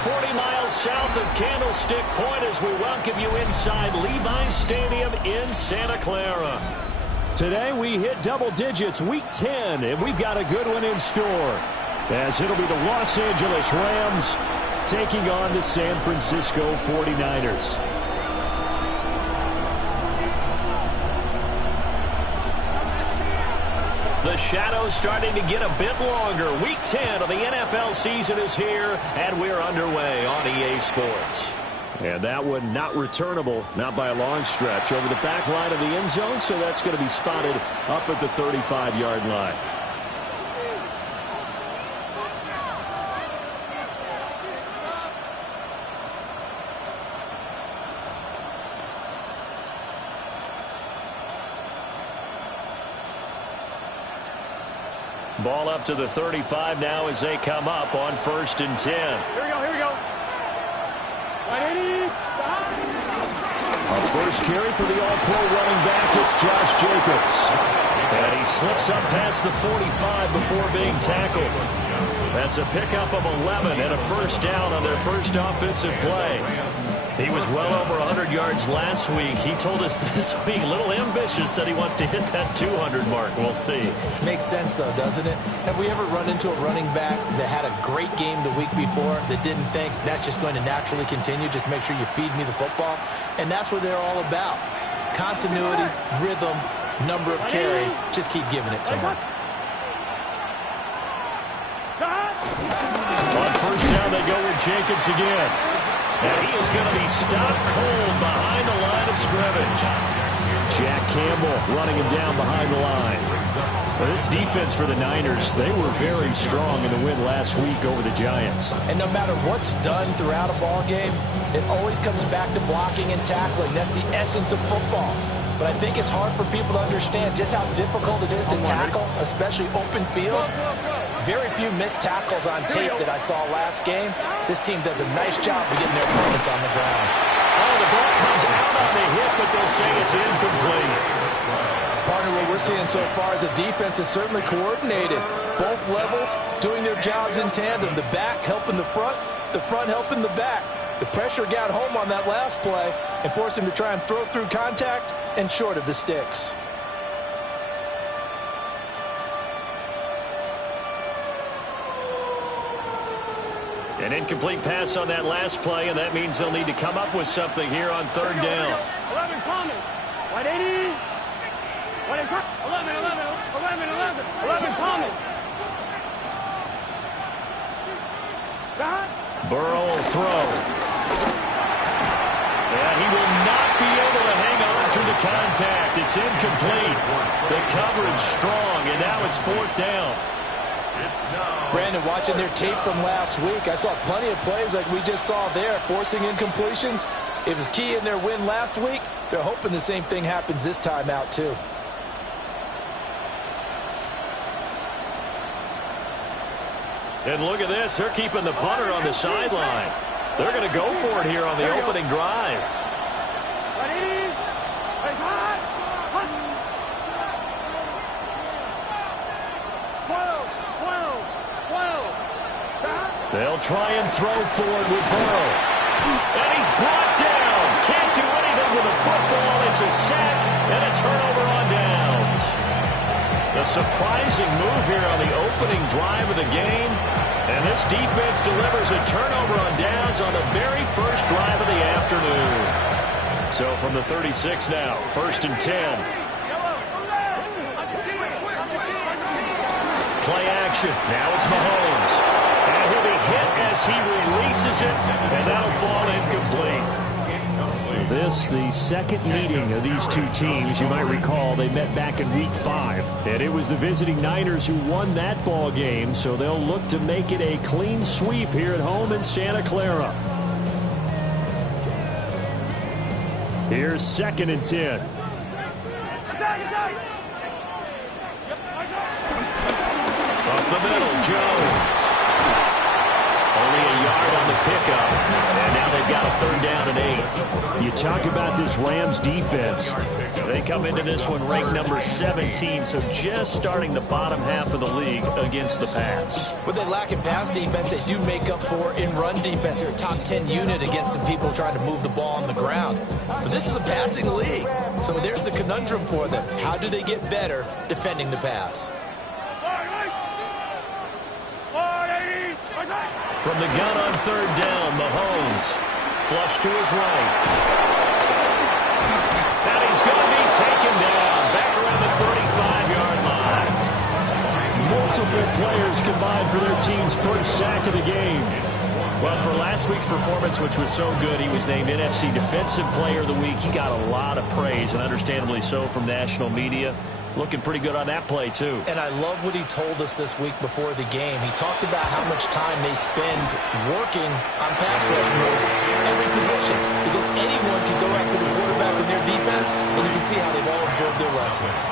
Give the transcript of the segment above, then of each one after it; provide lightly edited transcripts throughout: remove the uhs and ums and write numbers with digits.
40 miles south of Candlestick Point as we welcome you inside Levi's Stadium in Santa Clara. Today we hit double digits, week 10, and we've got a good one in store, as it'll be the Los Angeles Rams taking on the San Francisco 49ers. The shadow's starting to get a bit longer. Week 10 of the NFL season is here, and we're underway on EA Sports. And that one not returnable, not by a long stretch, over the back line of the end zone, so that's going to be spotted up at the 35-yard line. Ball up to the 35 now as they come up on 1st and 10. Here we go. Our first carry for the all-pro running back, it's Josh Jacobs. And he slips up past the 45 before being tackled. That's a pickup of 11 and a first down on their first offensive play. He was well over 100 yards last week. He told us this week, a little ambitious, said he wants to hit that 200 mark. We'll see. Makes sense, though, doesn't it? Have we ever run into a running back that had a great game the week before that didn't think that's just going to naturally continue? Just make sure you feed me the football. And that's what they're all about. Continuity, rhythm, number of carries. Just keep giving it to him. On first down, they go with Jacobs again. And he is going to be stopped cold behind the line of scrimmage. Jack Campbell running him down behind the line. So this defense for the Niners, they were very strong in the win last week over the Giants. And no matter what's done throughout a ball game, it always comes back to blocking and tackling. That's the essence of football. But I think it's hard for people to understand just how difficult it is to tackle, especially open field. Very few missed tackles on tape that I saw last game. This team does a nice job of getting their opponents on the ground. Oh, the ball comes out on the hip, but they'll say it's incomplete. Partner, what we're seeing so far is the defense is certainly coordinated. Both levels doing their jobs in tandem. The back helping the front helping the back. The pressure got home on that last play and forced him to try and throw through contact and short of the sticks. An incomplete pass on that last play, and that means they'll need to come up with something here on 3rd down. 11 common. 180. 11 common. Burrow will throw. And he will not be able to hang on through the contact. It's incomplete. The coverage strong, and now it's 4th down. Brandon, watching their tape from last week, I saw plenty of plays like we just saw there, forcing incompletions. It was key in their win last week. They're hoping the same thing happens this time out, too. And look at this. They're keeping the punter on the sideline. They're going to go for it here on the opening drive. They'll try and throw for it with Burrow. And he's brought down. Can't do anything with the football. It's a sack and a turnover on downs. A surprising move here on the opening drive of the game. And this defense delivers a turnover on downs on the very first drive of the afternoon. So from the 36 now, 1st and 10. Play action. Now it's Mahomes. And he'll be hit as he releases it, and that'll fall incomplete. This, the second meeting of these two teams. You might recall they met back in week 5. And it was the visiting Niners who won that ball game, so they'll look to make it a clean sweep here at home in Santa Clara. Here's 2nd and 10. Up the middle, Jones. Only a yard on the pickup. And now they got a 3rd down and 8. You talk about this Rams defense. They come into this one ranked number 17, so just starting the bottom half of the league against the pass. What they lack in pass defense, they do make up for in run defense. They're a top 10 unit against the people trying to move the ball on the ground. But this is a passing league, so there's a conundrum for them. How do they get better defending the pass? From the gun on 3rd down, Mahomes. Flush to his right. And he's going to be taken down. Back around the 35-yard line. Multiple players combined for their team's first sack of the game. Well, for last week's performance, which was so good, he was named NFC Defensive Player of the Week. He got a lot of praise, and understandably so, from national media. Looking pretty good on that play, too. And I love what he told us this week before the game. He talked about how much time they spend working on pass rush moves, every position, because anyone can go after the quarterback in their defense, and you can see how they've all absorbed their lessons.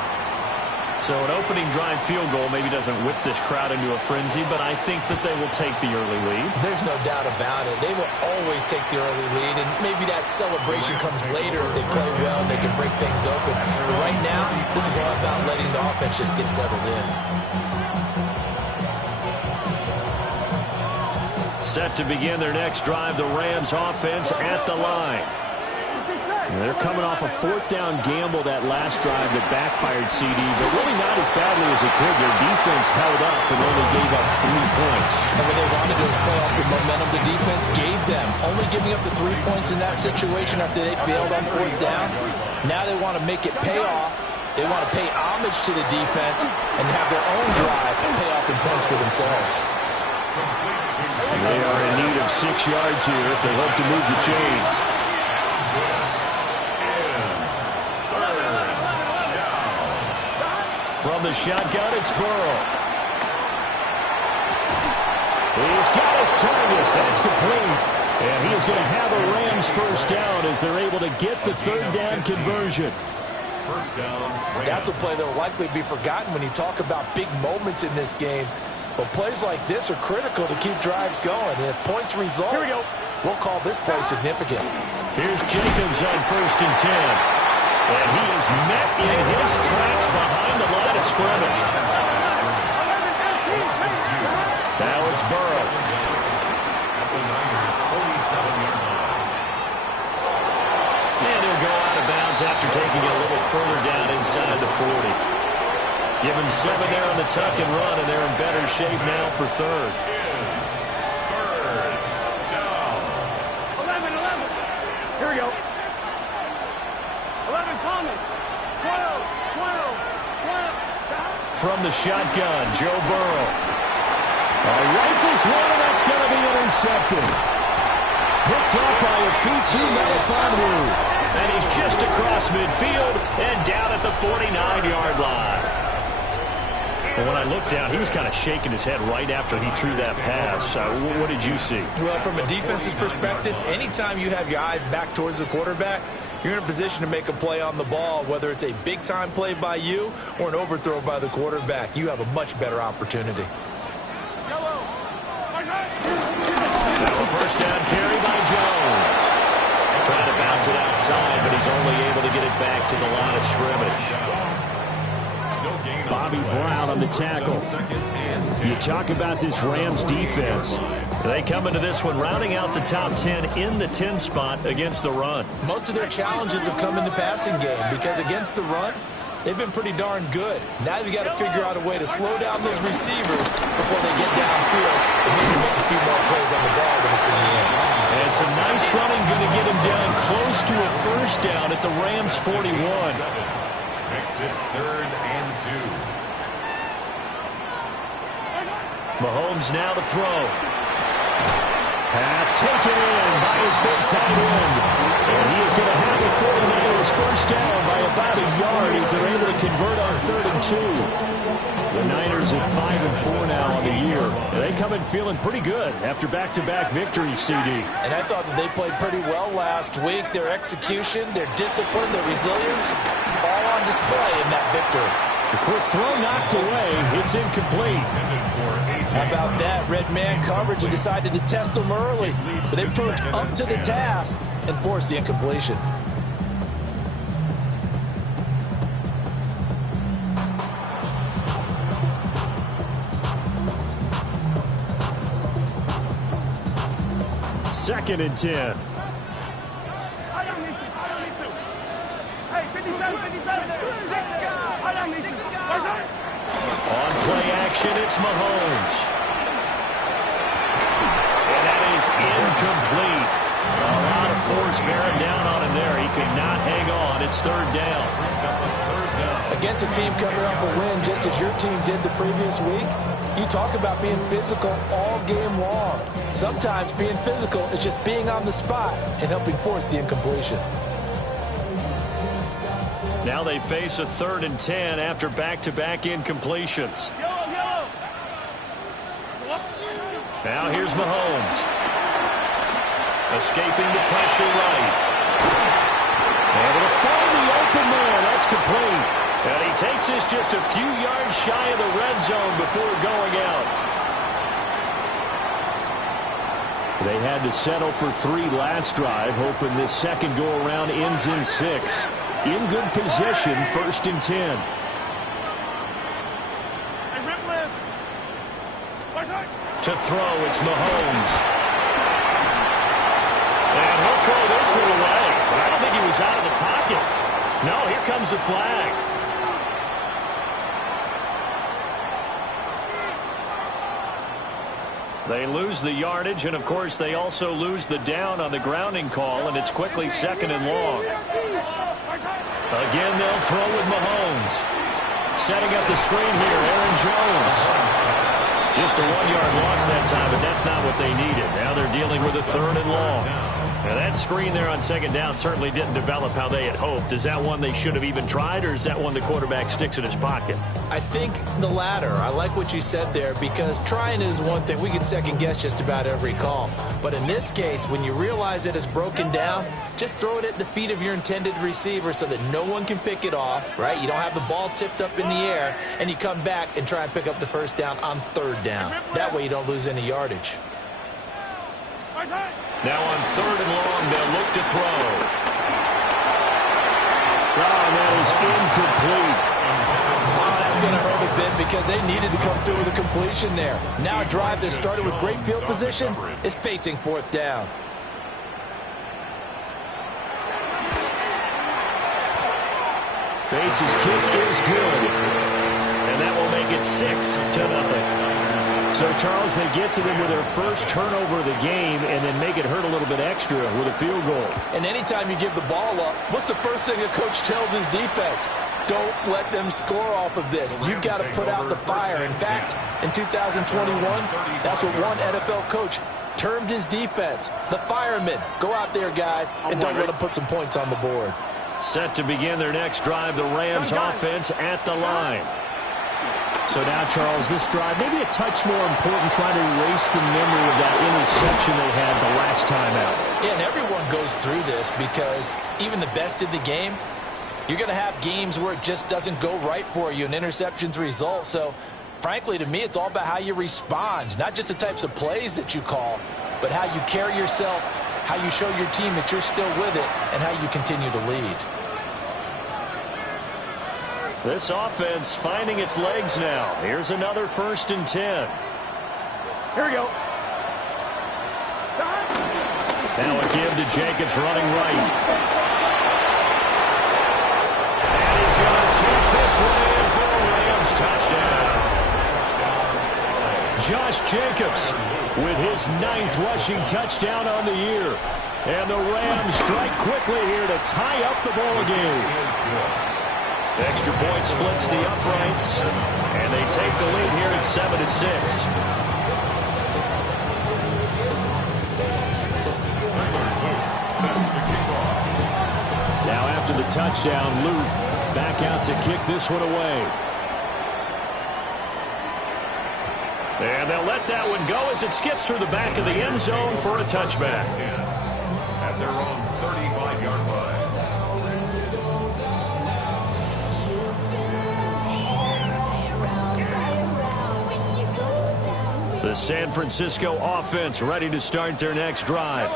So an opening drive field goal maybe doesn't whip this crowd into a frenzy, but I think that they will take the early lead. There's no doubt about it. They will always take the early lead, and maybe that celebration comes later if they play well and they can break things open. But right now, this is all about letting the offense just get settled in. Set to begin their next drive, the Rams offense at the line. And they're coming off a 4th down gamble that last drive that backfired, CD, but really not as badly as it could. Their defense held up and only gave up 3 points. And what they wanted to do is play off the momentum the defense gave them. Only giving up the 3 points in that situation after they failed on 4th down. Now they want to make it pay off. They want to pay homage to the defense and have their own drive and pay off in points for themselves. They are in need of 6 yards here if they hope to move the chains. From the shotgun, it's Burrow. He's got his target. That's complete. And he is going to have a Rams 1st down as they're able to get the 3rd down conversion. First down. That's a play that will likely be forgotten when you talk about big moments in this game. But plays like this are critical to keep drives going. And if points result, Here we go. We'll call this play significant. Here's Jacobs on 1st and 10. And he is met in his tracks behind the line of scrimmage. Now it's Burrow. And he'll go out of bounds after taking it a little further down inside the 40. Give him 7 there on the tuck and run, and they're in better shape now for 3rd. 11. Here we go. 11 coming. 12. From the shotgun, Joe Burrow. Rifles one, and that's going to be intercepted. Picked up by a Fitu Melifonwu. And he's just across midfield and down at the 49-yard line. Well, when I looked down, he was kind of shaking his head right after he threw that pass. What did you see? Well, from a defense's perspective, anytime you have your eyes back towards the quarterback, you're in a position to make a play on the ball, whether it's a big-time play by you or an overthrow by the quarterback. You have a much better opportunity. Now a 1st down carry by Jones. Trying to bounce it outside, but he's only able to get it back to the line of scrimmage. Bobby Brown on the tackle. You talk about this Rams defense. They come into this one rounding out the top 10 in the 10 spot against the run. Most of their challenges have come in the passing game because against the run, they've been pretty darn good. Now you've got to figure out a way to slow down those receivers before they get downfield and maybe make a few more plays on the ball when it's in the air. And some nice running going to get him down close to a 1st down at the Rams 41. Makes it 3rd and 2. Mahomes now to throw. Pass taken in by his big tight end. And he is going to have the 49ers 1st down by about a yard as they're able to convert on 3rd and 2. The Niners at 5-4 now on the year. They come in feeling pretty good after back-to-back victories, CD. And I thought that they played pretty well last week. Their execution, their discipline, their resilience, all on display in that victory. The Quick throw knocked away. It's incomplete. How about that? Red man coverage and decided to test them early. But they proved up to the task and forced the incompletion. Second and 10. On play action, it's Mahomes. And that is incomplete. A lot of force bearing down on him there. He could not hang on. It's third down. Against a team coming off a win just as your team did the previous week, you talk about being physical all game long. Sometimes being physical is just being on the spot and helping force the incompletion. Now they face a 3rd and 10 after back-to-back incompletions. Now here's Mahomes. Escaping the pressure right. Able to find the open man. That's complete. And he takes this just a few yards shy of the red zone before going out. They had to settle for 3 last drive, hoping this second go-around ends in 6. In good position, 1st and 10. To throw, it's Mahomes. And he'll throw this one away. But I don't think he was out of the pocket. No, here comes the flag. They lose the yardage, and of course they also lose the down on the grounding call, and it's quickly 2nd and long. Again, they'll throw with Mahomes. Setting up the screen here, Aaron Jones. Just a 1-yard loss that time, but that's not what they needed. Now they're dealing with a 3rd and long. Now that screen there on 2nd down certainly didn't develop how they had hoped. Is that one they should have even tried, or is that one the quarterback sticks in his pocket? I think the latter. I like what you said there, because trying is one thing. We can second guess just about every call. But in this case, when you realize that it's broken down, just throw it at the feet of your intended receiver so that no one can pick it off, right? You don't have the ball tipped up in the air, and you come back and try and pick up the 1st down on 3rd down. That way you don't lose any yardage. Now on 3rd and long, they'll look to throw. Oh, that is incomplete. Oh, that's going to hurt a bit because they needed to come through with a completion there. Now a drive that started with great field position is facing 4th down. Bates' kick is good. And that will make it 6-0. So, Charles, they get to them with their first turnover of the game and then make it hurt a little bit extra with a field goal. And anytime you give the ball up, what's the first thing a coach tells his defense? Don't let them score off of this. You've got to put out the fire. In fact, in 2021, that's what one NFL coach termed his defense, the firemen. Go out there, guys, and don't let them put some points on the board. Set to begin their next drive, the Rams offense at the line. So now, Charles, this drive, maybe a touch more important, trying to erase the memory of that interception they had the last time out. Yeah, and everyone goes through this because even the best in the game, you're going to have games where it just doesn't go right for you, and interceptions result. So, frankly, to me, it's all about how you respond, not just the types of plays that you call, but how you carry yourself, how you show your team that you're still with it, and how you continue to lead. This offense finding its legs now. Here's another 1st and 10. Here we go. Now a give to Jacobs running right. And he's going to take this one in for a Rams touchdown. Josh Jacobs with his 9th rushing touchdown on the year. And the Rams strike quickly here to tie up the ball game. Extra point splits the uprights, and they take the lead here at 7-6. Now after the touchdown, Luke back out to kick this one away. And they'll let that one go as it skips through the back of the end zone for a touchback. At their own 35-yard line. The San Francisco offense ready to start their next drive.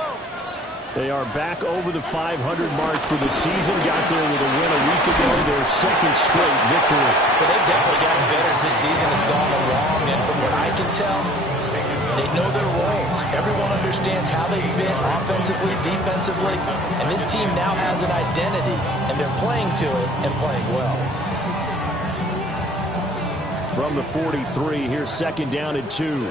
They are back over the 500 mark for the season. Got there with a win a week ago, their second straight victory. Well, they've definitely gotten better as this season has gone along, and from what I can tell, they know their roles. Everyone understands how they fit offensively, defensively, and this team now has an identity, and they're playing to it and playing well. From the 43, here's second down and 2. They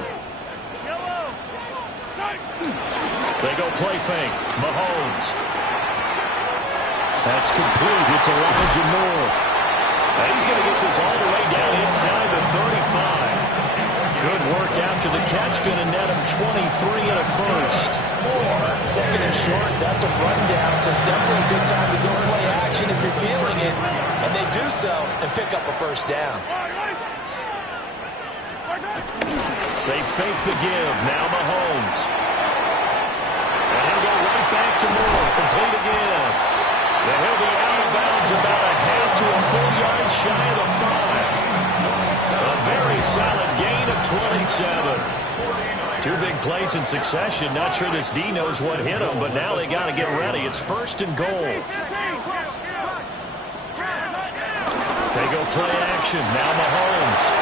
go play fake. Mahomes. That's complete. It's Elijah Moore. And he's going to get this all the way down inside the 35. Good work after the catch. Going to net him 23 and a first. Second and short, that's a rundown, so it's definitely a good time to go play action if you're feeling it. And they do so and pick up a first down. They fake the give. Now Mahomes. And he'll go right back to Moore. Complete again. And he'll be out of bounds about a half to a full yard shy of the 5. A very solid gain of 27. Two big plays in succession. Not sure this D knows what hit him, but now they got to get ready. It's first and goal. They go play action. Now Mahomes.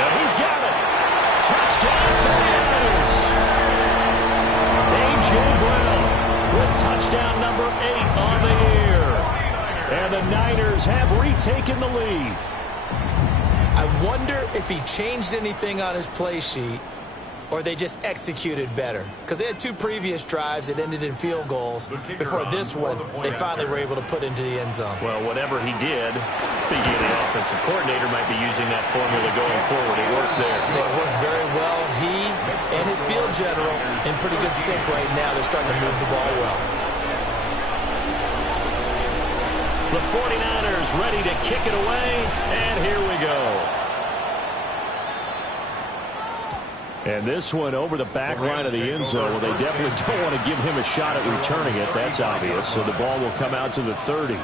And he's got it. Touchdown for the Niners. A.J. Brown with touchdown number 8 on the year. And the Niners have retaken the lead. I wonder if he changed anything on his play sheet or they just executed better. Because they had two previous drives that ended in field goals. Before this one, they finally were able to put into the end zone. Well, whatever he did, speaking of the offensive coordinator, might be using that formula going forward. It worked there. It worked very well. He and his field general in pretty good sync right now. They're starting to move the ball well. The 49ers ready to kick it away, and here we go. And this one over the back line of the end zone. Well, they definitely don't want to give him a shot at returning it. That's obvious. So the ball will come out to the 30.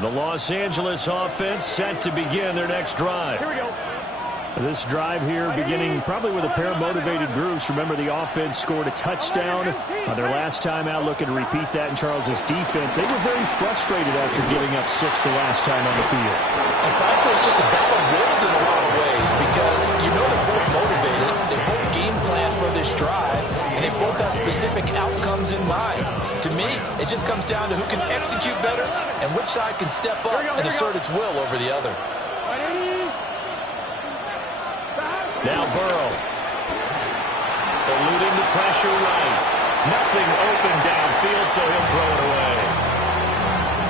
The Los Angeles offense set to begin their next drive. Here we go. This drive here beginning probably with a pair of motivated groups. Remember, the offense scored a touchdown on their last time out. Looking to repeat that in Charles's defense. They were very frustrated after giving up 6 the last time on the field. And frankly, it's just a battle of wills in a lot of ways because you know they're both motivated. They both game plan for this drive, and they both have specific outcomes in mind. To me, it just comes down to who can execute better and which side can step up and assert its will over the other. Now Burrow. Eluding the pressure right. Nothing open downfield, so he'll throw it away.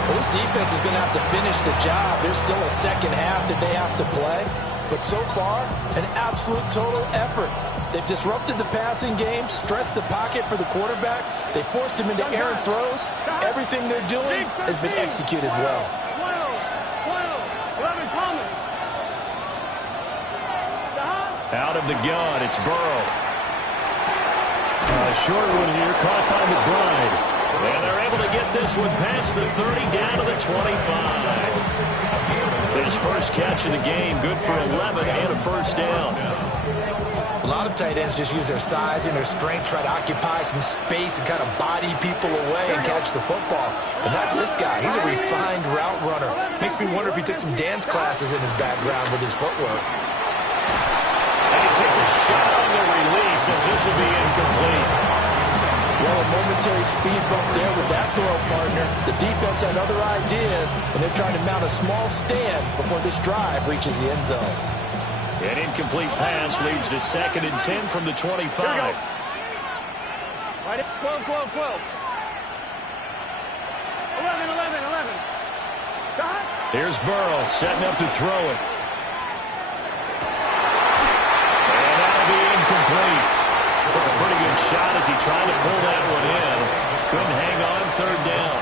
Well, this defense is going to have to finish the job. There's still a second half that they have to play. But so far, an absolute total effort. They've disrupted the passing game, stressed the pocket for the quarterback. They forced him into errant throws. Everything they're doing has been executed well. Out of the gun, it's Burrow. A short one here, caught by McBride. And they're able to get this one past the 30, down to the 25. His first catch of the game, good for 11 and a first down. A lot of tight ends just use their size and their strength, try to occupy some space and kind of body people away and catch the football. But not this guy. He's a refined route runner. Makes me wonder if he took some dance classes in his background with his footwork. And he takes a shot on the release as this will be incomplete. Well, a momentary speed bump there with that throw, partner. The defense had other ideas, and they're trying to mount a small stand before this drive reaches the end zone. An incomplete pass leads to 2nd and 10 from the 25. 12, 12, 12. 11, 11, 11. Here's Burrow setting up to throw it. And that'll be incomplete. Took a pretty good shot as he tried to pull that one in. Couldn't hang on, 3rd down.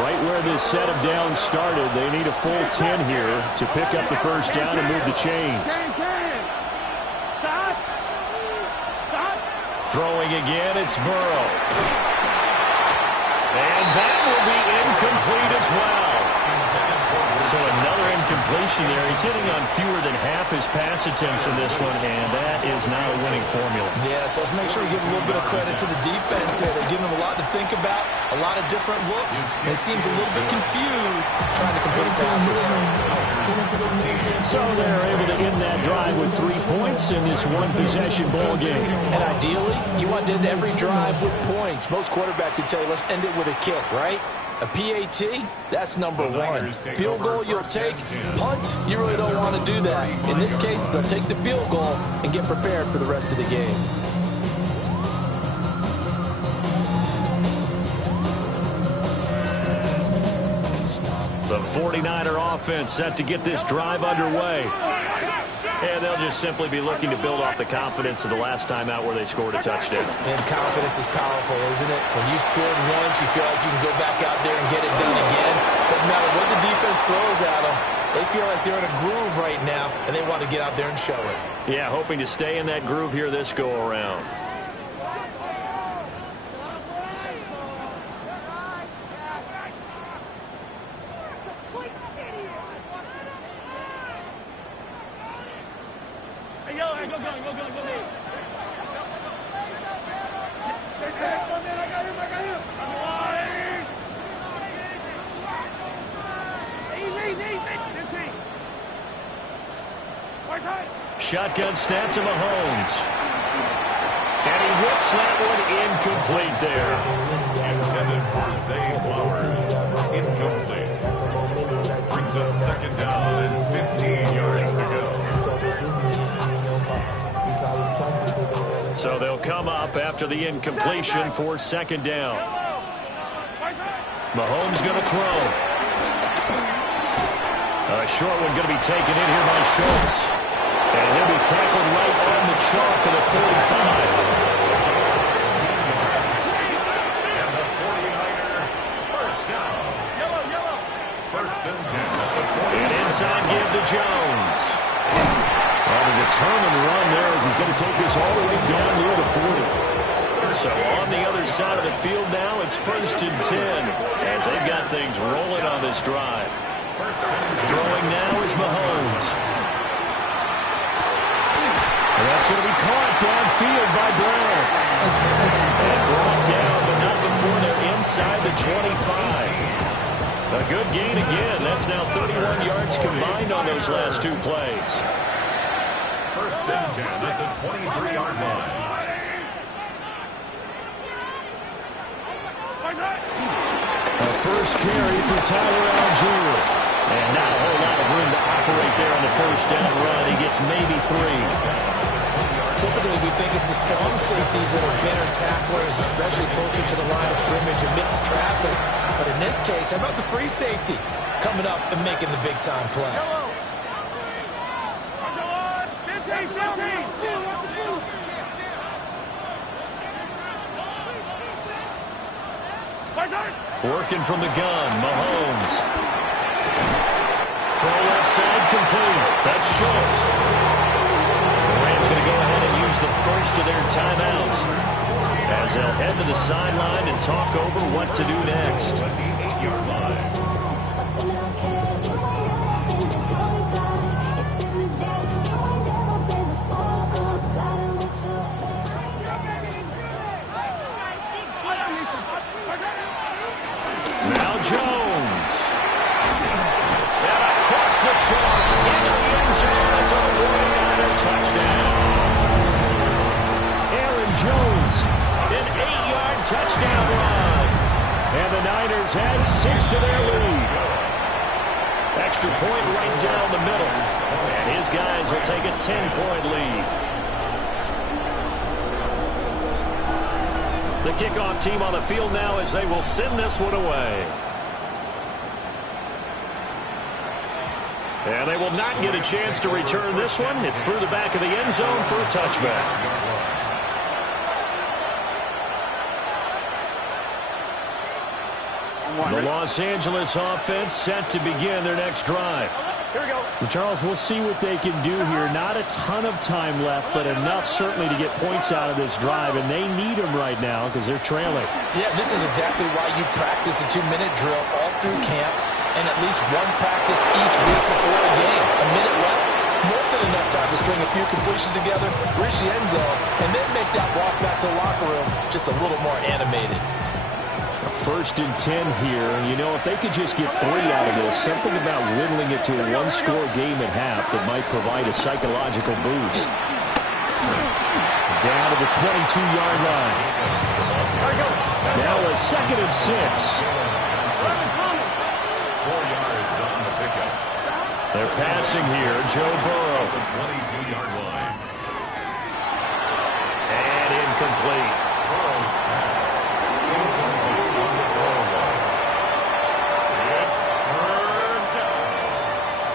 Right where this set of downs started, they need a full 10 here to pick up the first down and move the chains. Throwing again, it's Burrow. And that will be incomplete as well. So another incompletion there. He's hitting on fewer than half his pass attempts in this one, and that is not a winning formula. Yeah, so let's make sure we give a little bit of credit to the defense here. They're giving him a lot to think about, a lot of different looks, and he seems a little bit confused trying to complete passes. So they're able to end that drive with 3 points in this one-possession ball game. And ideally, you want to end every drive with points. Most quarterbacks would tell you, let's end it with a kick, right? A PAT, that's number one. Field goal, you'll take. Punt, you really don't want to do that. In this case, they'll take the field goal and get prepared for the rest of the game. The 49er offense set to get this drive underway. And they'll just simply be looking to build off the confidence of the last time out where they scored a touchdown. And confidence is powerful, isn't it? When you scored once, you feel like you can go back out there and get it done again. Doesn't matter what the defense throws at them. They feel like they're in a groove right now, and they want to get out there and show it. Yeah, hoping to stay in that groove here this go-around. Shotgun snap to Mahomes. And he whips that one incomplete there. Intended for Zay Flowers. Incomplete. Brings up second down and 15 yards to go. So they'll come up after the incompletion for second down. Mahomes going to throw. A short one going to be taken in here by Schultz. And he'll be tackled right on the chalk of the 45. And the 49er first down. First and 10. And inside give to Jones. Well, the determined run there as he's going to take this all the way down near the 40. So on the other side of the field now, it's first and 10 as they've got things rolling on this drive. Throwing now is Mahomes. And that's going to be caught downfield by Brown. And brought down, but not before they're inside the 25. A good gain again. That's now 31 yards combined on those last two plays. First and 10 at the 23-yard line. A first carry for Tyler Algier. And not a whole lot of room to operate there on the first down run. He gets maybe 3. Typically, we think it's the strong safeties that are better tacklers, especially closer to the line of scrimmage amidst traffic. But in this case, how about the free safety coming up and making the big-time play? Working from the gun, Mahomes. Throw left side complete. That's Schultz. The Rams going to go ahead and use the first of their timeouts as they'll head to the sideline and talk over what to do next. At the 8-yard line. Now Jones. And across the chalk into the end zone. It's a 49er touchdown. Aaron Jones, an 8-yard touchdown run. And the Niners add 6 to their lead. Extra point right down the middle. And his guys will take a 10-point lead. The kickoff team on the field now as they will send this one away. And they will not get a chance to return this one. It's through the back of the end zone for a touchback. The Los Angeles offense set to begin their next drive. Here we go. Well, Charles, we'll see what they can do here. Not a ton of time left, but enough certainly to get points out of this drive, and they need them right now because they're trailing. Yeah, this is exactly why you practice a 2-minute drill all through camp and at least one practice each week before a game. A minute left, more than enough time to string a few completions together, reach the end zone, and then make that walk back to the locker room just a little more animated. 1st and 10 here. You know, if they could just get 3 out of this, something about whittling it to a one-score game at half that might provide a psychological boost. Down to the 22-yard line. Now a 2nd and 6. 4 yards on the pickup. They're passing here. Joe Burrow. The 22-yard line. And incomplete. Burrow's pass. Incomplete on the goal line. It's 3rd down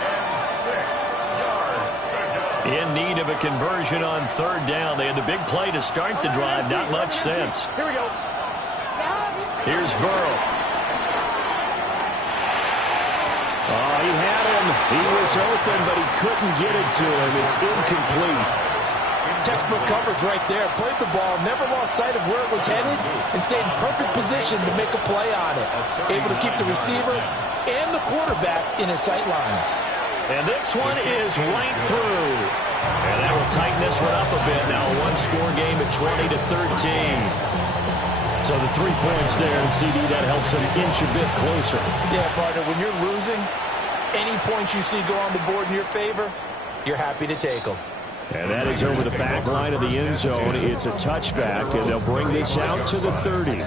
and 6 yards to go. In need of a conversion on 3rd down. They had the big play to start the drive. Not much sense. Here we go. Here's Burrow. Oh, he had him. He was open, but he couldn't get it to him. It's incomplete. Textbook coverage right there. Played the ball, never lost sight of where it was headed, and stayed in perfect position to make a play on it. Able to keep the receiver and the quarterback in his sight lines. And this one is right through. And that will tighten this one up a bit. Now a one-score game at 20-13. So the 3 points there, and CD, that helps them inch a bit closer. Yeah, partner, when you're losing, any points you see go on the board in your favor, you're happy to take them. And that is over the back line of the end zone. It's a touchback, and they'll bring this out to the 30.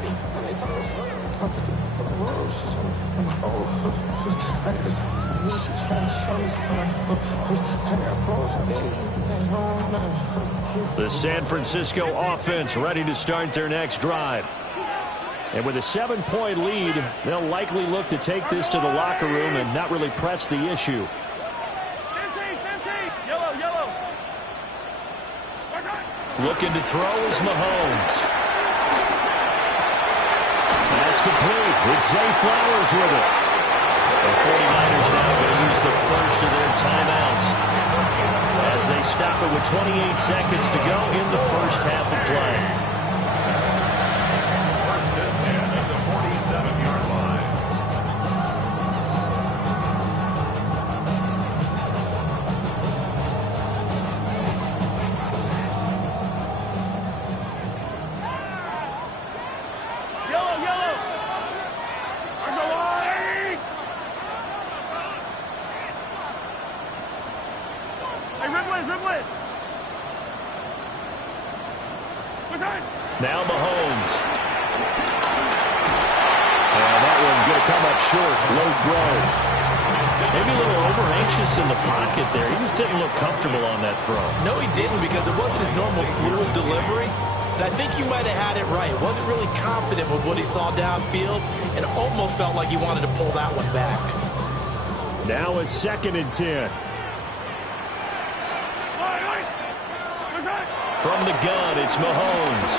The San Francisco offense ready to start their next drive. And with a 7-point lead, they'll likely look to take this to the locker room and not really press the issue. 15. Yellow, yellow. Looking to throw is Mahomes. That's complete. It's Zay Flowers with it. The 49ers now going to use the first of their timeouts as they stop it with 28 seconds to go in the first half of play. 1st and 10 at the 47-yard line. Yellow, yellow. On the line. Hey, Ridley. Return. Now Mahomes. And that one going to come up short. Low throw. Maybe a little over-anxious in the pocket there. He just didn't look comfortable on that throw. No, he didn't, because it wasn't his normal fluid delivery. And I think you might have had it right. Wasn't really confident with what he saw downfield and almost felt like he wanted to pull that one back. Now a 2nd and 10. From the gun, it's Mahomes.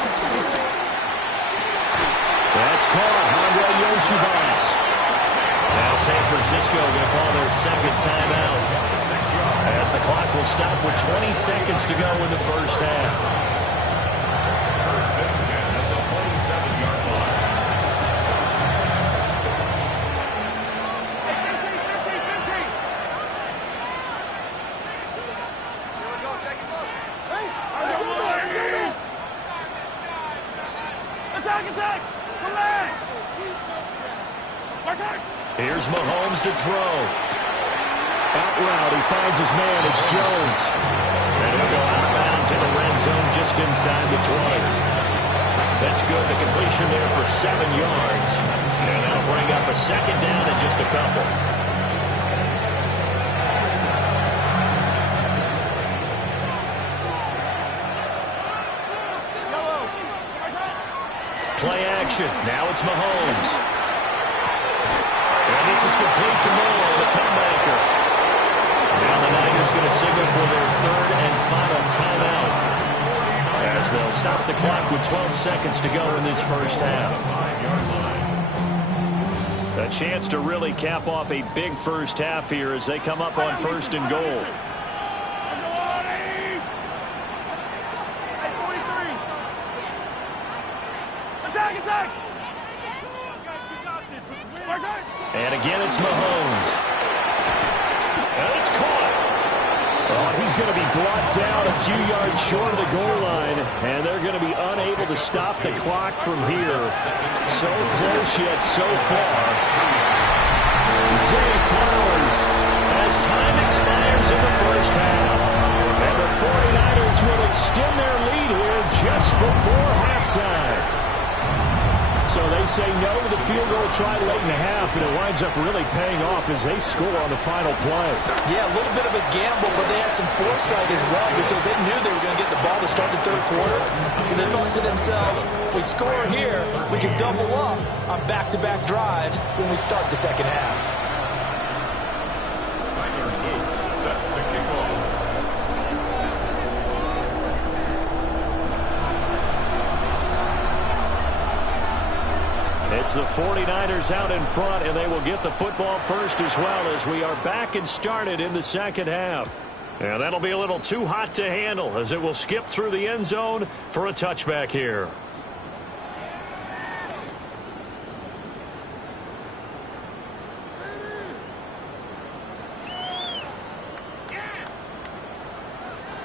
That's caught. Andre Yoshibas. Now San Francisco going to call their 2nd timeout. As the clock will stop with 20 seconds to go in the first half. 1st and 10 at the 27-yard line. Attack! Come back! Here's Mahomes to throw. Out route, he finds his man. It's Jones. And he'll go out of bounds in the red zone just inside the 20. That's good. The completion there for 7 yards. And that'll bring up a 2nd down and just a couple. Play action. Now it's Mahomes. And this is complete to Moore, the comebacker. Now the Niners going to signal for their 3rd and final timeout, as they'll stop the clock with 12 seconds to go in this first half. A chance to really cap off a big first half here as they come up on 1st and goal. And again, it's Mahomes. And it's caught. Oh, he's going to be brought down a few yards short of the goal line, and they're going to be unable to stop the clock from here. So close yet so far. Zay Flowers as time expires in the first half. And the 49ers will extend their lead here just before halftime. So they say no to the field goal try late in the half, and it winds up really paying off as they score on the final play. Yeah, a little bit of a gamble, but they had some foresight as well because they knew they were going to get the ball to start the third quarter. So they thought to themselves, if we score here, we can double up on back-to-back drives when we start the second half. Timer 8 set to kick off. It's the 49ers out in front, and they will get the football first as well as we are back and started in the second half. And that'll be a little too hot to handle as it will skip through the end zone for a touchback here.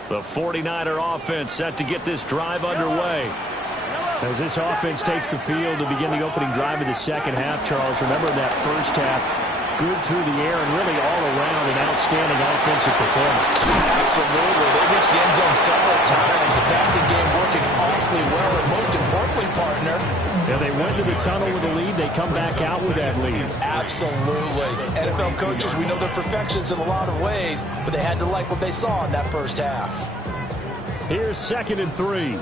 The 49er offense set to get this drive underway. As this offense takes the field to begin the opening drive of the second half, Charles, remember in that first half, good through the air and really all around an outstanding offensive performance. Absolutely. They reached the end zone several times. The passing game working awfully well, and most importantly, partner, Yeah, they went to the tunnel with a lead. They come back out with that lead. absolutely. NFL coaches, we know they're perfectionists in a lot of ways, but they had to like what they saw in that first half. Here's 2nd and 3.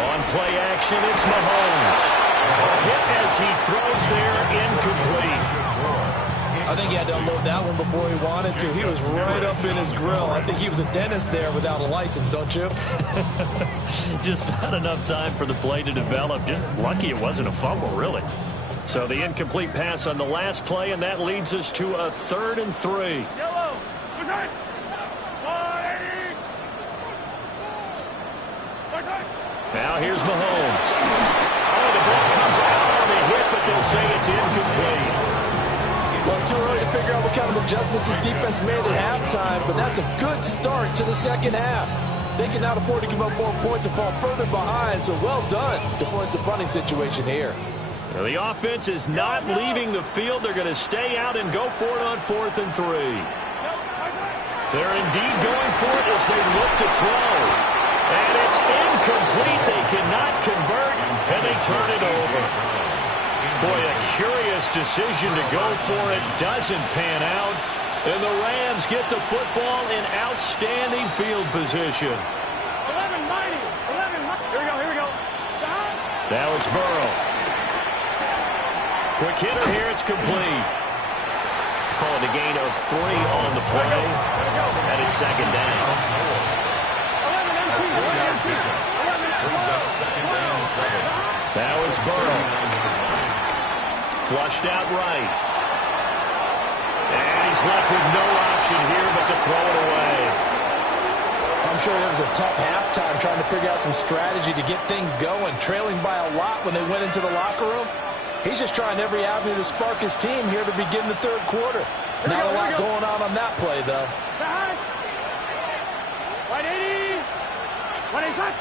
On play action, it's Mahomes. A hit as he throws there, incomplete. I think he had to unload that one before he wanted to. He was right up in his grill. I think he was a dentist there without a license, don't you? Just not enough time for the play to develop. Just lucky it wasn't a fumble, really. So the incomplete pass on the last play, and that leads us to a 3rd and 3. Yellow. Now here's Mahomes. Oh, the ball comes out on the hit, but they'll say it's incomplete. Well, it's too early to figure out what kind of adjustments this defense made at halftime, but that's a good start to the second half. They cannot afford to give up more points and fall further behind, so well done to force the punting situation here. Now, the offense is not leaving the field. They're going to stay out and go for it on 4th and 3. They're indeed going for it as they look to throw. And it's incomplete. They cannot convert, and they turn it over. Boy, a curious decision to go for it. Doesn't pan out. And the Rams get the football in outstanding field position. 11, mighty. 11, here we go. Now it's Burrow. Quick hitter here. It's complete. Calling a gain of 3 on the play. And it's 2nd down. Now it's Burrow. Flushed out right. And he's left with no option here but to throw it away. I'm sure it was a tough halftime trying to figure out some strategy to get things going, trailing by a lot when they went into the locker room. He's just trying every avenue to spark his team here to begin the third quarter. Not a lot going on that play, though. White 80. 185.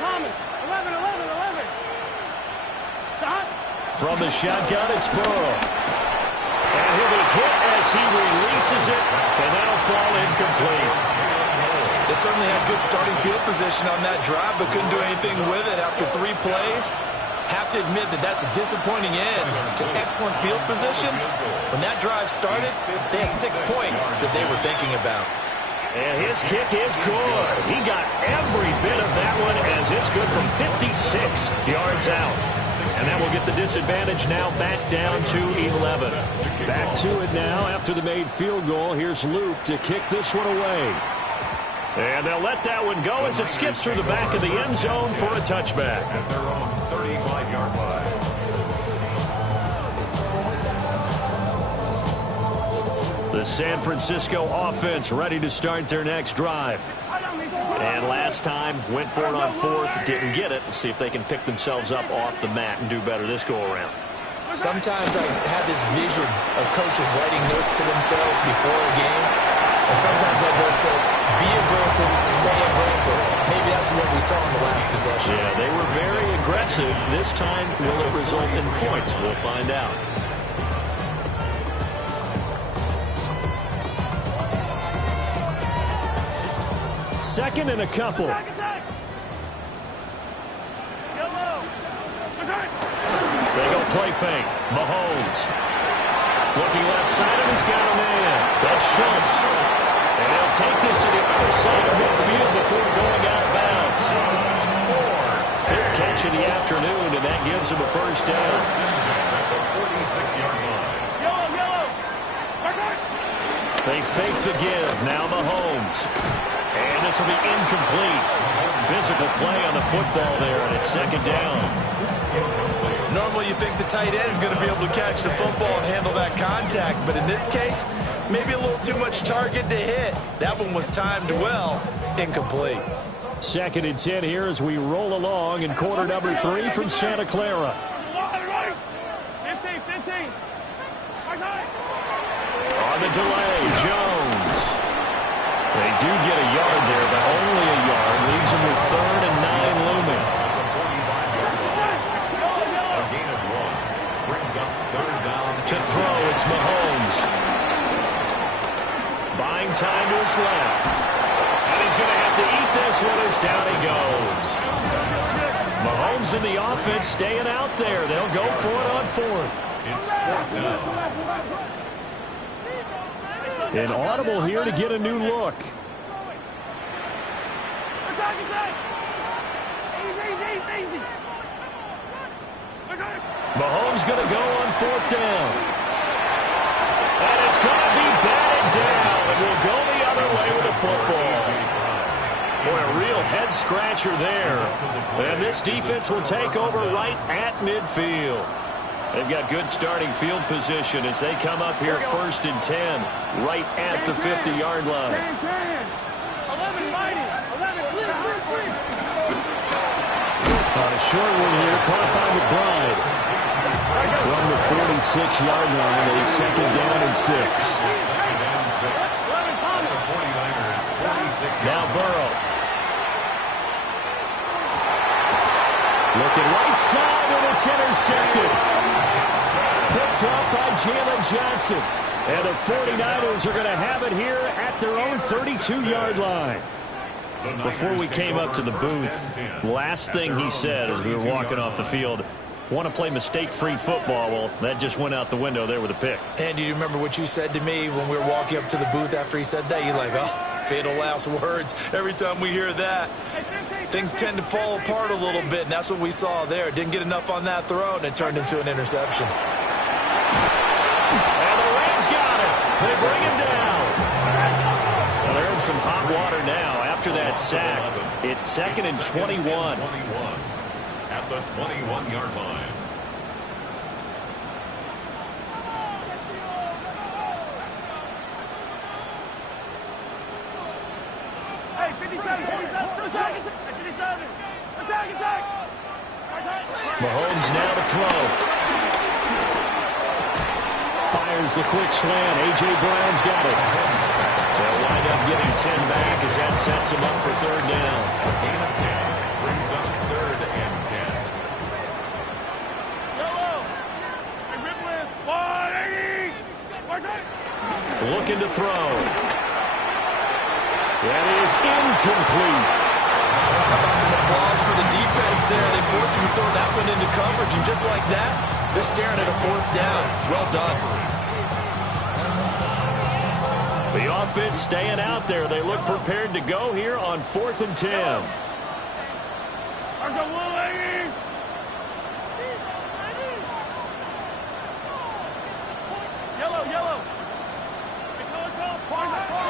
Thomas. 11. Stop. From the shotgun, it's Burrow. And he'll be hit as he releases it, and that'll fall incomplete. They certainly had good starting field position on that drive, but couldn't do anything with it after 3 plays. Have to admit that that's a disappointing end to excellent field position. When that drive started, they had 6 points that they were thinking about. And his kick is good. He got every bit of that one as it's good from 56 yards out. And that will get the disadvantage now back down to 11. Back to it now after the made field goal. Here's Luke to kick this one away. And they'll let that one go as it skips through the back of the end zone for a touchback. At their own 35-yard line. The San Francisco offense ready to start their next drive. And last time, went for it on fourth, didn't get it. We'll see if they can pick themselves up off the mat and do better this go-around. Sometimes I have this vision of coaches writing notes to themselves before a game. And sometimes that note says, be aggressive, stay aggressive. Maybe that's what we saw in the last possession. Yeah, they were very aggressive. This time, will it result in points? We'll find out. Second and a couple. They go play fake. Mahomes. Looking left side, and he's got a man. That's Schultz. And they'll take this to the other side of midfield before going out of bounds. Fifth catch of the afternoon, and that gives him a first down. At the 46-yard line. They fake the give. Now Mahomes. And this will be incomplete. Physical play on the football there, and it's second down. Normally you think the tight end's going to be able to catch the football and handle that contact, but in this case, maybe a little too much target to hit. That one was timed well, incomplete. Second and 10 here as we roll along in quarter number 3 from Santa Clara. 15. On the delay, Jones. They do get a yard there, but only a yard. Leaves them with 3rd and 9 looming. A gain of 1. Brings up 3rd down. To throw, it's Mahomes. Buying time to his left. And he's going to have to eat this one as down he goes. Mahomes and the offense staying out there. They'll go for it on 4th. It's 4th down. An audible here to get a new look. Mahomes going to go on 4th down. And it's going to be batted down. And we'll go the other way with the football. Boy, a real head-scratcher there. And this defense will take over right at midfield. They've got good starting field position as they come up here 1st and 10, right at the 50-yard line. On a short one here, caught by McBride. From the 46-yard line, a second down and 6. Now Burrow. Looking right side, and it's intercepted. Picked up by Jalen Johnson. And the 49ers are going to have it here at their own 32-yard line. Before we came up to the booth, last thing he said as we were walking off the field, want to play mistake-free football. Well, that just went out the window there with a pick. And do you remember what you said to me when we were walking up to the booth after he said that? You're like, oh, fatal last words. Every time we hear that, things tend to fall apart a little bit, and that's what we saw there. Didn't get enough on that throw, and it turned into an interception. And the Rams got it. They bring him down. Well, they're in some hot water now after that sack. It's 2nd and 21. At the 21-yard line. Hey, 57. Attack. Mahomes now to throw. Fires the quick slant. A.J. Brown's got it. They'll wind up getting 10 back as that sets him up for 3rd down. A gain of 10 brings up 3rd and 10. Looking to throw. That is incomplete. How about some applause for the defense there? They forced him to throw that one into coverage, and just like that, they're staring at a 4th down. Well done. The offense staying out there. They look prepared to go here on 4th and 10. Yellow.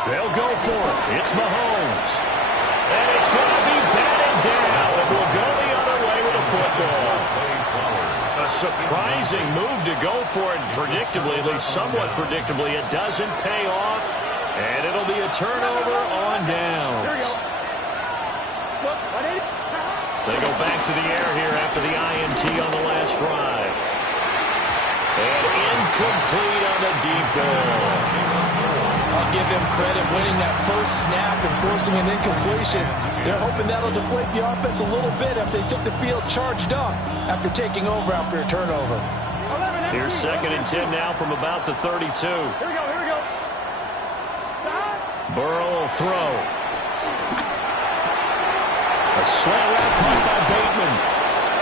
They'll go for it. It's Mahomes. surprising move to go for it predictably, at least somewhat predictably. It doesn't pay off, and it'll be a turnover on downs. They go back to the air here after the INT on the last drive. And incomplete on the deep ball. I'll give him credit winning that first snap and forcing an incompletion. They're hoping that'll deflate the offense a little bit after they took the field charged up after taking over after a turnover. Here's 2nd and 10 now from about the 32. Here we go. Burrow will throw. A slant route caught by Bateman.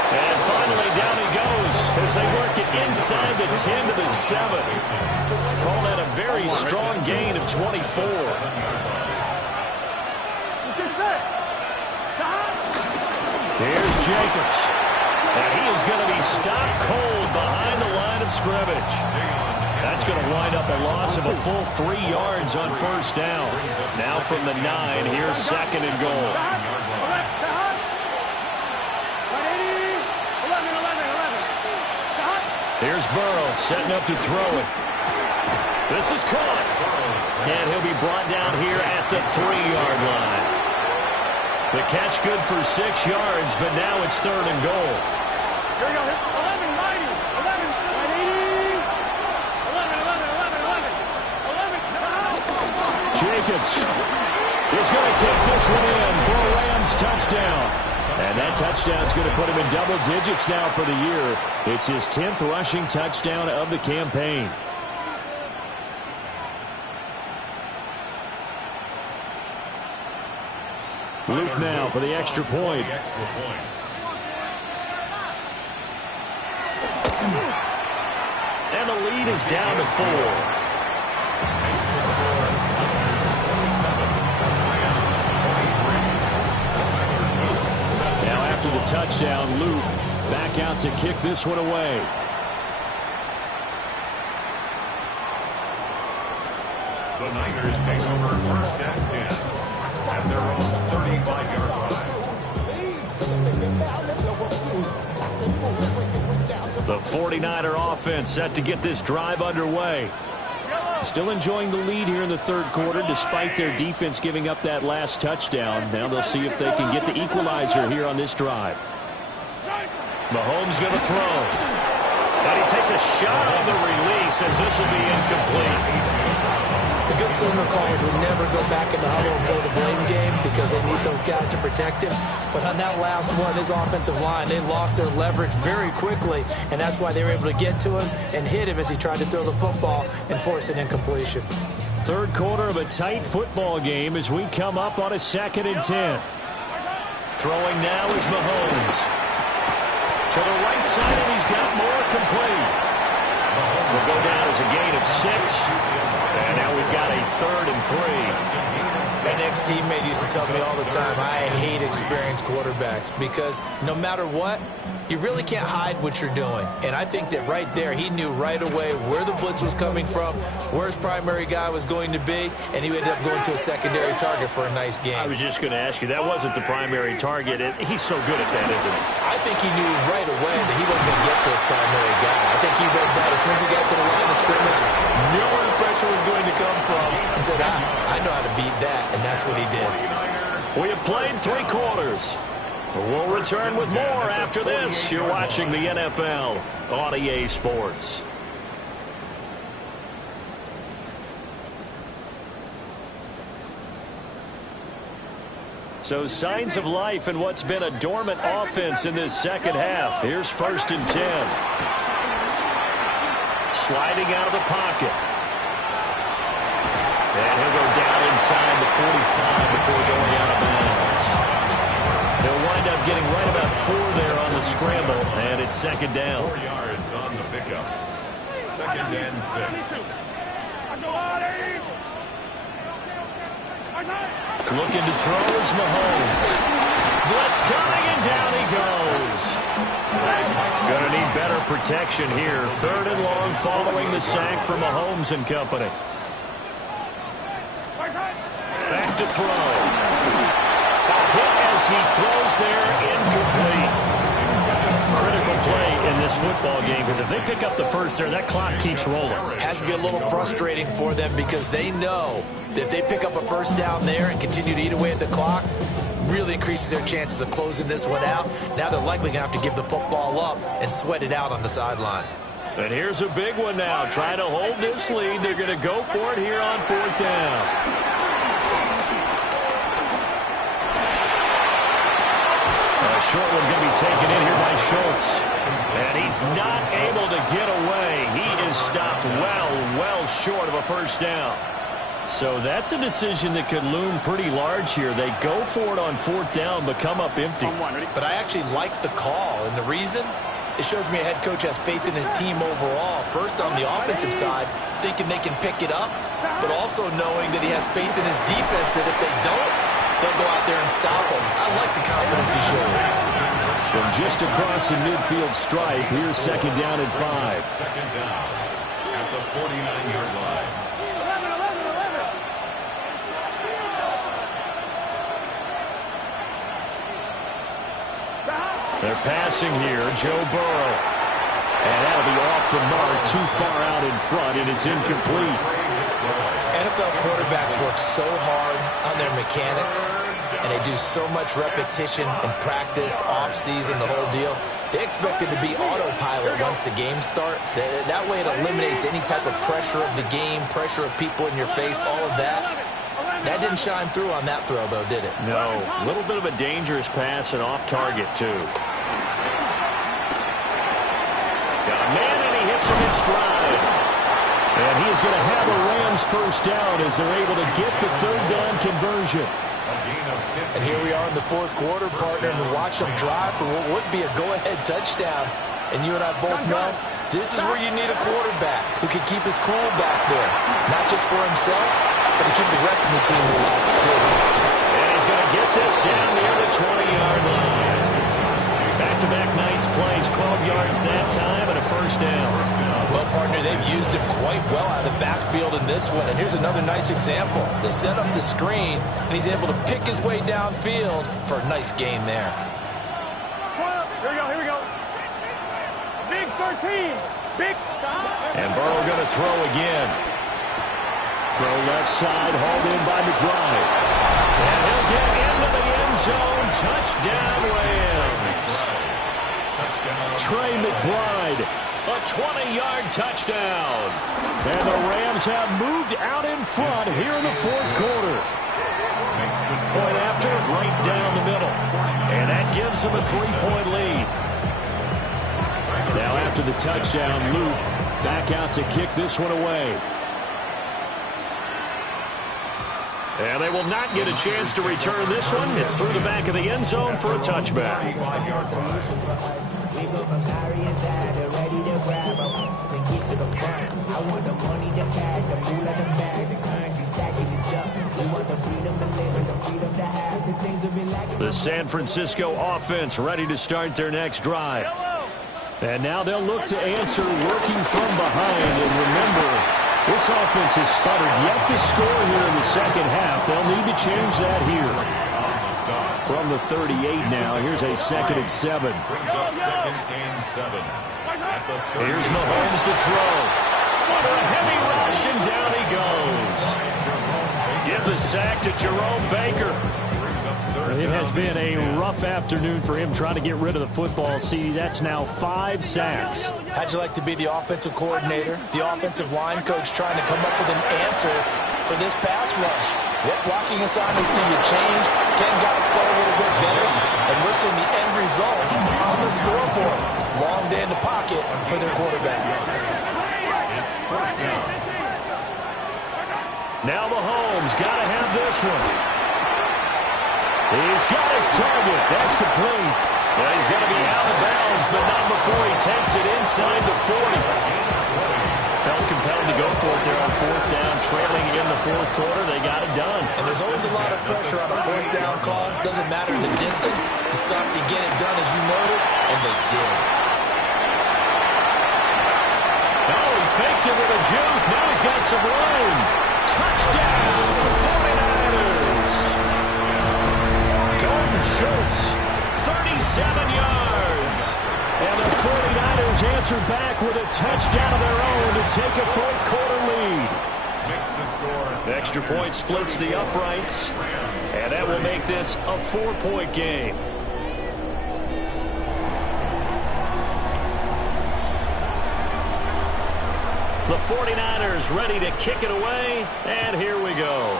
And finally down he goes as they work it inside the 10 to the 7. Call that a very strong gain of 24. Here's Jacobs. And he is going to be stopped cold behind the line of scrimmage. That's going to wind up a loss of a full 3 yards on first down. Now from the 9, here's 2nd and goal. Here's Burrow setting up to throw it. This is caught. And he'll be brought down here at the 3-yard line. The catch good for 6 yards, but now it's 3rd and goal. Here we go. 11, 90, 11, 11, 11, 11, 11. Jacobs is going to take this one in for a Rams touchdown. And that touchdown's going to put him in double digits now for the year. It's his 10th rushing touchdown of the campaign. Luke now for the extra point. And the lead is down to 4. After the touchdown, Luke back out to kick this one away. The Niners take over 1st and 10 at their own 35-yard line. The 49er offense set to get this drive underway. Still enjoying the lead here in the 3rd quarter despite their defense giving up that last touchdown. Now they'll see if they can get the equalizer here on this drive. Mahomes going to throw. And he takes a shot on the release as this will be incomplete. The good signal callers would never go back in the huddle and play the blame game because they need those guys to protect him. But on that last one, his offensive line, they lost their leverage very quickly, and that's why they were able to get to him and hit him as he tried to throw the football and force an incompletion. 3rd quarter of a tight football game as we come up on a 2nd and 10. Throwing now is Mahomes. To the right side, and he's got more complete. Will go down as a gain of 6. And now we've got a 3rd and 3. An ex-teammate used to tell me all the time, I hate experienced quarterbacks because no matter what, you really can't hide what you're doing. And I think that right there, he knew right away where the blitz was coming from, where his primary guy was going to be, and he ended up going to a secondary target for a nice game. I was just going to ask you, that wasn't the primary target. He's so good at that, isn't he? I think he knew right away that he wasn't going to get to his primary guy. I think he read that as soon as he got to the line of scrimmage, knew where the pressure was going to come from, and said, I know how to beat that, and that's what he did. We have played 3 quarters. We'll return with more after this. You're watching the NFL on EA Sports. So signs of life in what's been a dormant offense in this 2nd half. Here's 1st and 10. Sliding out of the pocket. And he'll go down inside the 45 before going out of bounds. They'll wind up getting right about 4 there on the scramble, and it's 2nd down. 4 yards on the pickup. 2nd and 6. Looking to throw is Mahomes. Blitz coming, and down he goes. Going to need better protection here. 3rd and long following the sack for Mahomes and company. Back to throw. A hit as he throws there, incomplete. Critical play in in this football game, because if they pick up the first there, that clock keeps rolling. Has to be a little frustrating for them because they know that if they pick up a first down there and continue to eat away at the clock, really increases their chances of closing this one out. Now they're likely going to have to give the football up and sweat it out on the sideline. And here's a big one now. Trying to hold this lead. They're going to go for it here on fourth down. A short one going to be taken in here by Schultz. And he's not able to get away. He is stopped well short of a first down. So that's a decision that could loom pretty large here. They go for it on fourth down, but come up empty. But I actually like the call, and the reason? It shows me a head coach has faith in his team overall. First on the offensive side, thinking they can pick it up, but also knowing that he has faith in his defense that if they don't, they'll go out there and stop him. I like the confidence he showed. From just across the midfield stripe, here's second down and 5. Second down at the 49-yard line. They're passing here, Joe Burrow. And that'll be off the mark, too far out in front, and it's incomplete. NFL quarterbacks work so hard on their mechanics, and they do so much repetition and practice, off-season, the whole deal. They expect it to be autopilot once the games start. That way it eliminates any type of pressure of the game, pressure of people in your face, all of that. That didn't shine through on that throw, though, did it? No. A little bit of a dangerous pass and off target, too. Got a man, and he hits him in stride. And he is going to have a Rams first down as they're able to get the third down conversion. And here we are in the fourth quarter, partner, and watch them drive for what would be a go-ahead touchdown. And you and I both know this is where you need a quarterback who can keep his cool back there, not just for himself, but to keep the rest of the team relaxed, too. And he's going to get this down near the 20-yard line. Back-to-back nice plays, 12 yards that time, and a first down. Well, partner, they've used him quite well out of the backfield in this one. And here's another nice example. They set up the screen, and he's able to pick his way downfield for a nice gain there. Here we go. Big 13. Big stop. And Burrow going to throw again. Throw left side, hauled in by McBride. And he'll get into the end zone. Touchdown, Rams. Trey McBride. A 20-yard touchdown. And the Rams have moved out in front here in the fourth quarter. Point after, right down the middle. And that gives them a 3-point lead. Now after the touchdown, Luke back out to kick this one away. And they will not get a chance to return this one. It's through the back of the end zone for a touchback. The San Francisco offense ready to start their next drive. And now they'll look to answer working from behind. And remember, this offense has sputtered yet to score here in the second half. They'll need to change that here. From the 38 now, here's a 2nd and 7. Brings up 2nd and 7. Here's Mahomes to throw. What a heavy rush, and down he goes. Give the sack to Jerome Baker. It has been a rough afternoon for him trying to get rid of the football. See, that's now 5 sacks. How'd you like to be the offensive coordinator, the offensive line coach trying to come up with an answer for this pass rush? What blocking assignments do you change? Can guys play a little bit better? And we're seeing the end result on the scoreboard. Long day in the pocket for their quarterback. Now Mahomes got to have this one. He's got his target. That's complete. Well, he's going to be out of bounds, but not before he takes it inside the 40. Felt compelled to go for it there on fourth down, trailing in the fourth quarter. They got it done. And there's always a lot of pressure on a fourth down call. Doesn't matter the distance. You stop to get it done, as you noted, and they did. Oh, he faked it with a juke. Now he's got some room. Touchdown, 49ers. Dalton Schultz, 37 yards. And the 49ers answer back with a touchdown of their own to take a fourth-quarter lead. The extra point splits the uprights, and that will make this a 4-point game. The 49ers ready to kick it away, and here we go.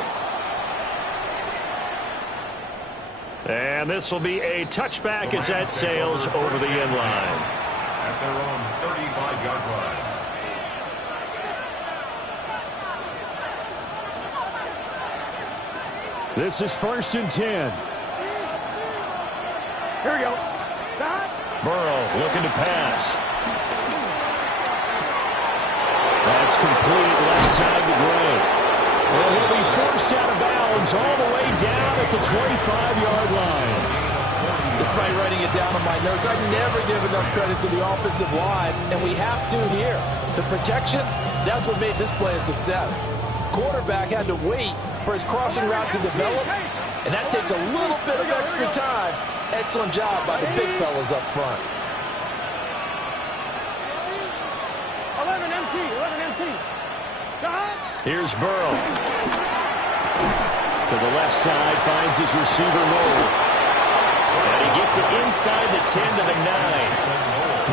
And this will be a touchback as that sails over the end line. At their own 35-yard line. This is 1st and 10. Here we go. Stop. Burrow looking to pass. That's complete left side to Gray. Well, he'll be forced out of bounds all the way down at the 25-yard line. Despite writing it down on my notes, I never give enough credit to the offensive line, and we have to here. The protection, that's what made this play a success. Quarterback had to wait for his crossing route to develop, and that takes a little bit of extra time. Excellent job by the big fellas up front. 11 MT. Stop. Here's Burrow. To the left side, finds his receiver Noel. And he gets it inside the 10 to the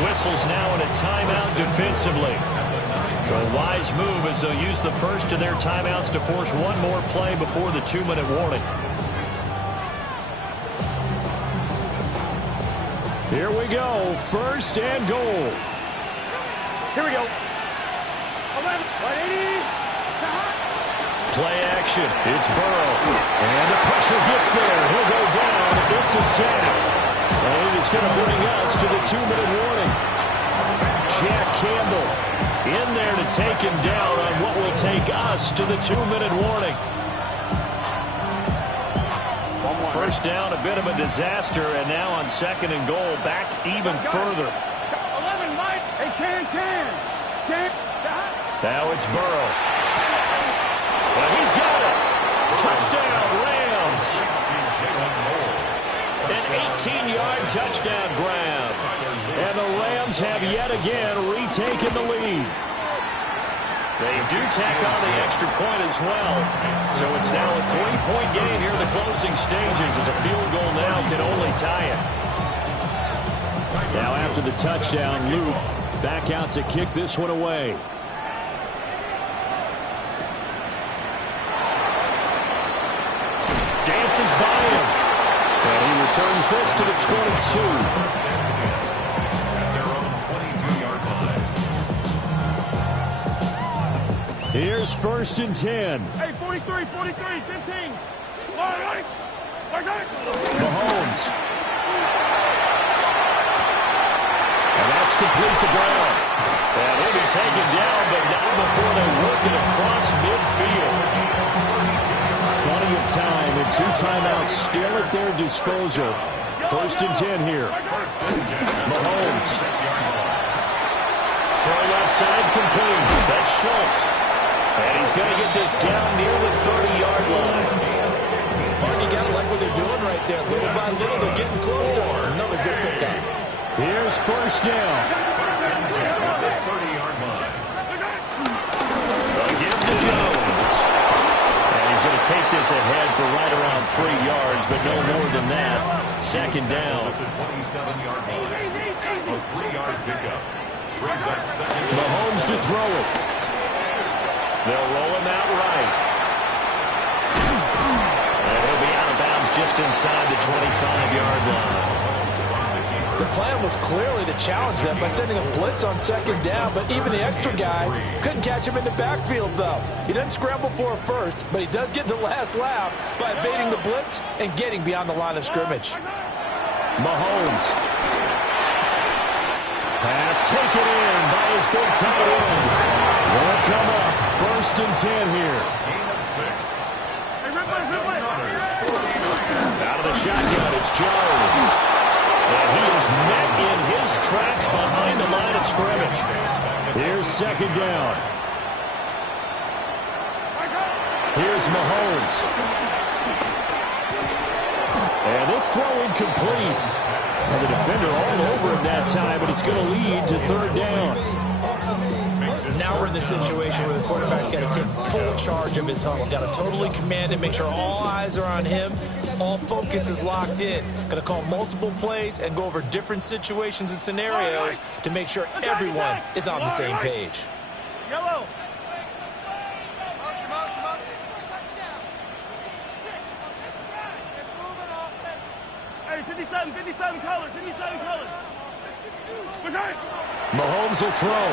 9. Whistles now in a timeout defensively. So a wise move as they'll use the first of their timeouts to force one more play before the 2-minute warning. Here we go, 1st and goal. Here we go. 11. 180. Stop. Play action. It's Burrow. And the pressure gets there. He'll go down. It's a sack. And it's going to bring us to the 2-minute warning. Jack Campbell in there to take him down on what will take us to the 2-minute warning. First down, a bit of a disaster, and now on 2nd and goal, back even further. 11, Mike. Hey, Can. Stop. Now it's Burrow. Well, he's got it. Touchdown, Rams. An 18-yard touchdown grab. And the Rams have yet again retaken the lead. They do tack on the extra point as well. So it's now a 3-point game here in the closing stages as a field goal now can only tie it. Now after the touchdown, Luke back out to kick this one away. Dances by him. And he returns this to the 22. Here's 1st and 10. Hey, 43, 15. Mahomes. And that's complete to Brown. And he'll be taken down, but not before they work it across midfield. Plenty of time and 2 timeouts still at their disposal. 1st and 10 here. Mahomes. Throw left side complete. That's Schultz. And he's going to get this down near the 30-yard line. Mark, you got to like what they're doing right there. Little by little, they're getting closer. Another good pickup. Here's 1st down. Again to Jones. And he's going to take this ahead for right around 3 yards, but no more than that. 2nd down. The 27-yard line. A 3-yard pickup. Mahomes to throw it. They'll roll him out right. And he'll be out of bounds just inside the 25-yard line. The plan was clearly to challenge them by sending a blitz on 2nd down, but even the extra guys couldn't catch him in the backfield, though. He doesn't scramble for it first, but he does get the last laugh by evading the blitz and getting beyond the line of scrimmage. Mahomes. Pass taken in by his big tight end. They'll come up 1st and 10 here. Out of the shotgun, it's Jones. And he is met in his tracks behind the line of scrimmage. Here's 2nd down. Here's Mahomes. And this throw incomplete. And the defender all over him that time, but it's going to lead to third down. Now we're in the situation where the quarterback's got to take full charge of his huddle. Got to totally command it, make sure all eyes are on him. All focus is locked in. Going to call multiple plays and go over different situations and scenarios to make sure everyone is on the same page. Yellow. Hey, 57 colors, 57 colors. Mahomes will throw.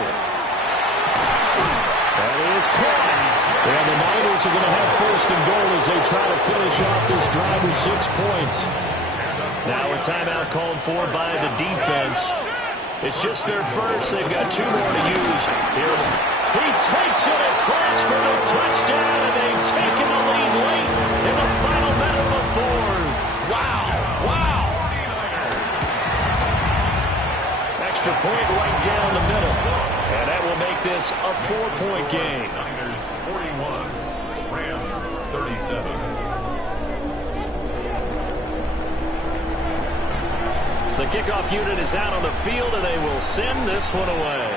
That is caught. And the Niners are going to have first and goal as they try to finish off this drive with 6 points. Now a timeout called for by the defense. It's just their first. They've got 2 more to use here. He takes it across for a touchdown, and they've taken the lead late in the final minute of the fourth. Wow. Wow. Extra point right down the middle. And that will make this a 4-point game. Niners 41, Rams 37. The kickoff unit is out on the field, and they will send this one away.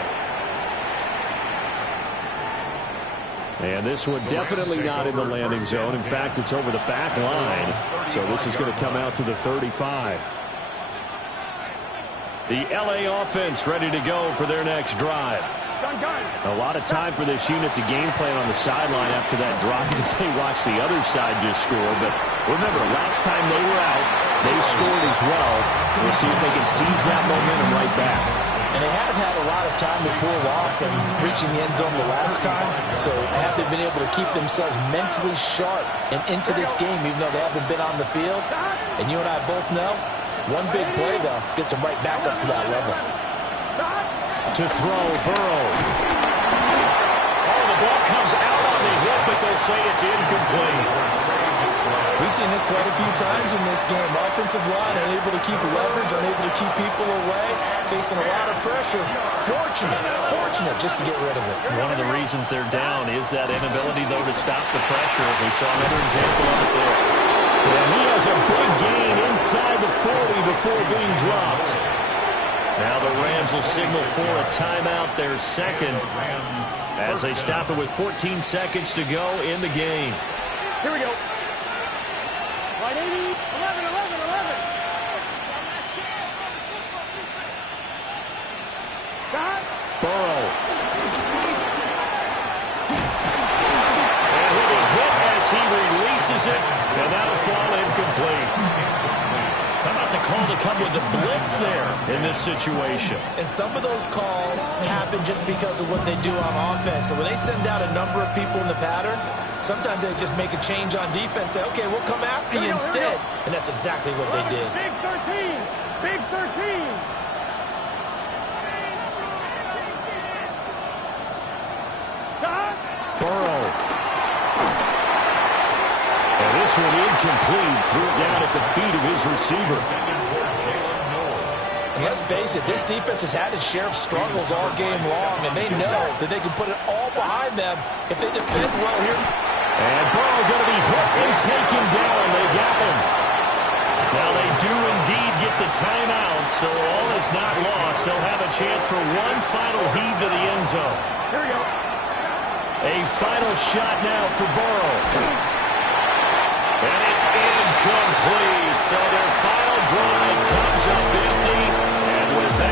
And this one definitely not in the landing zone. In fact, it's over the back line. So this is going to come out to the 35. The LA offense ready to go for their next drive. A lot of time for this unit to game plan on the sideline after that drive that they watched the other side just score. But remember, last time they were out, they scored as well. We'll see if they can seize that momentum right back. And they haven't had a lot of time to cool off from reaching the end zone the last time. So have they been able to keep themselves mentally sharp and into this game, even though they haven't been on the field? And you and I both know, one big play, though, gets them right back up to that level. To throw, Burrow. Oh, the ball comes out on the hip, but they'll say it's incomplete. We've seen this quite a few times in this game. Offensive line unable to keep leverage, unable to keep people away, facing a lot of pressure. Fortunate just to get rid of it. One of the reasons they're down is that inability, though, to stop the pressure. We saw another example of it there. And he has a big gain inside the 40 before being dropped. Now the Rams will signal for a timeout, their second, as they stop it with 14 seconds to go in the game. Here we go. Right 80, 11. Burrow. And he'll be hit as he releases it, and that'll fall incomplete. How about the call to come with the blitz there in this situation? And some of those calls happen just because of what they do on offense. So when they send out a number of people in the pattern, sometimes they just make a change on defense, say, okay, we'll come after you instead. And that's exactly what they did. Big 13. Big 13. Stop. Burrow. And this one incomplete. Threw it down at the feet of his receiver. And let's face it, this defense has had its share of struggles all game long, and they know that they can put it all behind them if they defend well here. And Burrow going to be hit and taken down. They got him. Now they do indeed get the timeout, so all is not lost. They'll have a chance for one final heave to the end zone. Here we go. A final shot now for Burrow. And it's incomplete. So their final drive comes up empty. And with that,